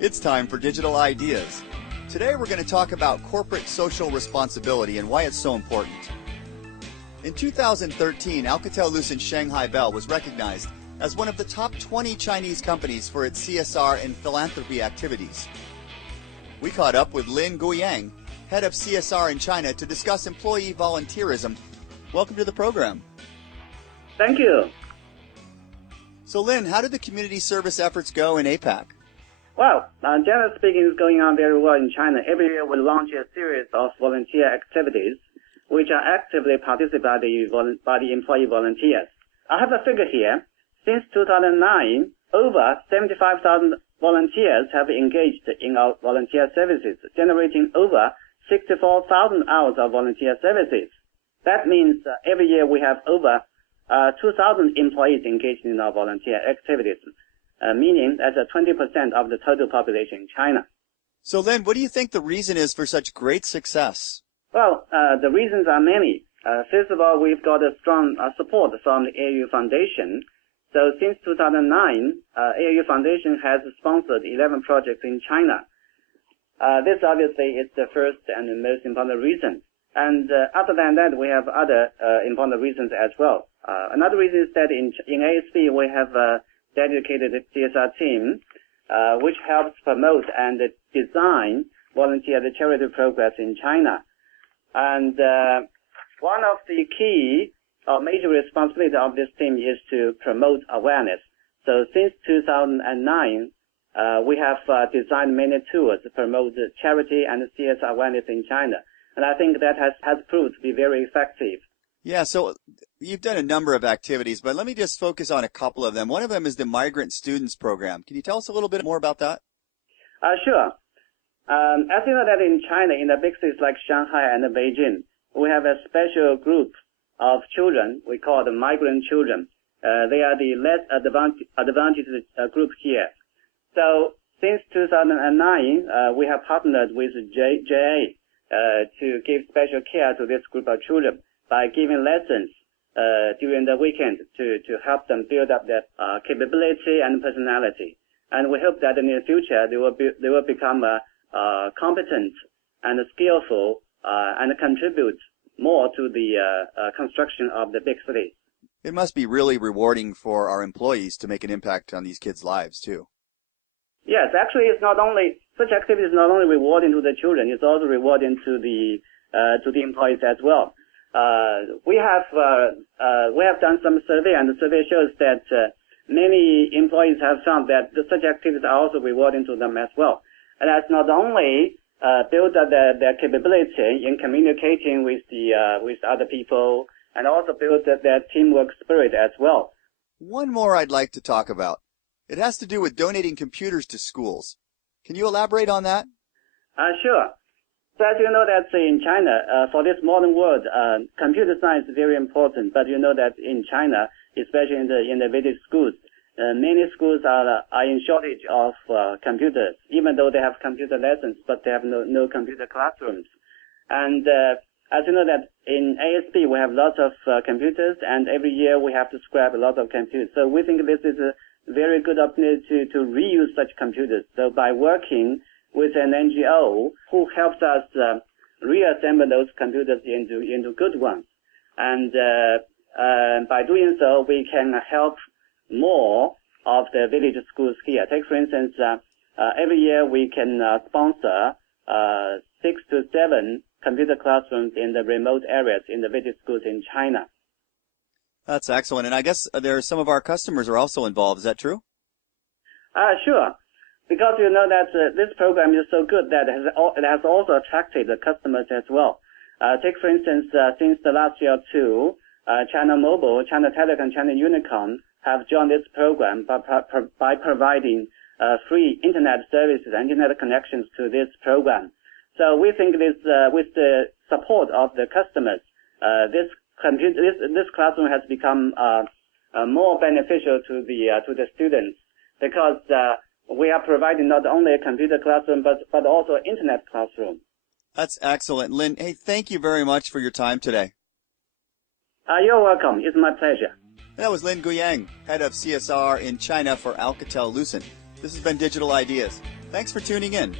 It's time for Digital Ideas. Today we're going to talk about corporate social responsibility and why it's so important. In 2013, Alcatel-Lucent Shanghai Bell was recognized as one of the top 20 Chinese companies for its CSR and philanthropy activities. We caught up with Lin Guiyang, head of CSR in China, to discuss employee volunteerism. Welcome to the program. Thank you. So Lin, how did the community service efforts go in APAC? Well, generally speaking, it's going on very well in China. Every year we launch a series of volunteer activities which are actively participated by the employee volunteers. I have a figure here. Since 2009, over 75,000 volunteers have engaged in our volunteer services, generating over 64,000 hours of volunteer services. That means every year we have over 2,000 employees engaged in our volunteer activities, meaning that's 20% of the total population in China. So Lin, what do you think the reason is for such great success? Well, the reasons are many. First of all, we've got a strong support from the AU Foundation. So since 2009, AU Foundation has sponsored 11 projects in China. This obviously is the first and the most important reason. And other than that, we have other important reasons as well. Another reason is that in ASB we have a dedicated CSR team which helps promote and design volunteer charity programs in China. And one of the key or major responsibility of this team is to promote awareness. So since 2009, we have designed many tools to promote charity and CSR awareness in China. And I think that has proved to be very effective. Yeah, so you've done a number of activities, but let me just focus on a couple of them. One of them is the Migrant Students Program. Can you tell us a little bit more about that? Sure. As you know that in China, in the big cities like Shanghai and Beijing, we have a special group of children we call the migrant children. They are the less advantaged group here. So since 2009, we have partnered with JA to give special care to this group of children by giving lessons during the weekend to help them build up their capability and personality. And we hope that in the future they will become competent and skillful and contribute more to the construction of the big cities. It must be really rewarding for our employees to make an impact on these kids' lives too. Yes, actually, it's not only such activity is not only rewarding to the children; it's also rewarding to the employees as well. We have done some survey, and the survey shows that many employees have found that such activities are also rewarding to them as well. And that's not only build up their capability in communicating with other people, and also build their teamwork spirit as well. One more I'd like to talk about. It has to do with donating computers to schools. Can you elaborate on that? Sure. So as you know that in China, for this modern world, computer science is very important. But you know that in China, especially in the village schools, many schools are in shortage of computers, even though they have computer lessons, but they have no computer classrooms. And as you know that in ASB we have lots of computers, and every year we have to scrap a lot of computers. So we think this is a very good opportunity to reuse such computers. So by working with an NGO who helps us reassemble those computers into good ones, and by doing so we can help more of the village schools here. Take for instance, every year we can sponsor 6 to 7 computer classrooms in the remote areas in the village schools in China. That's excellent. And I guess some of our customers are also involved. Is that true? Sure. Because you know that this program is so good that it has also attracted the customers as well. Take for instance, since the last year too, China Mobile, China Telecom, China Unicom have joined this program by providing free internet services and internet connections to this program. So we think this, with the support of the customers, this classroom has become more beneficial to the students, because we are providing not only a computer classroom but also an internet classroom. That's excellent, Lin. Hey, thank you very much for your time today. You're welcome. It's my pleasure. That was Lin Guiyang, head of CSR in China for Alcatel-Lucent. This has been Digital Ideas. Thanks for tuning in.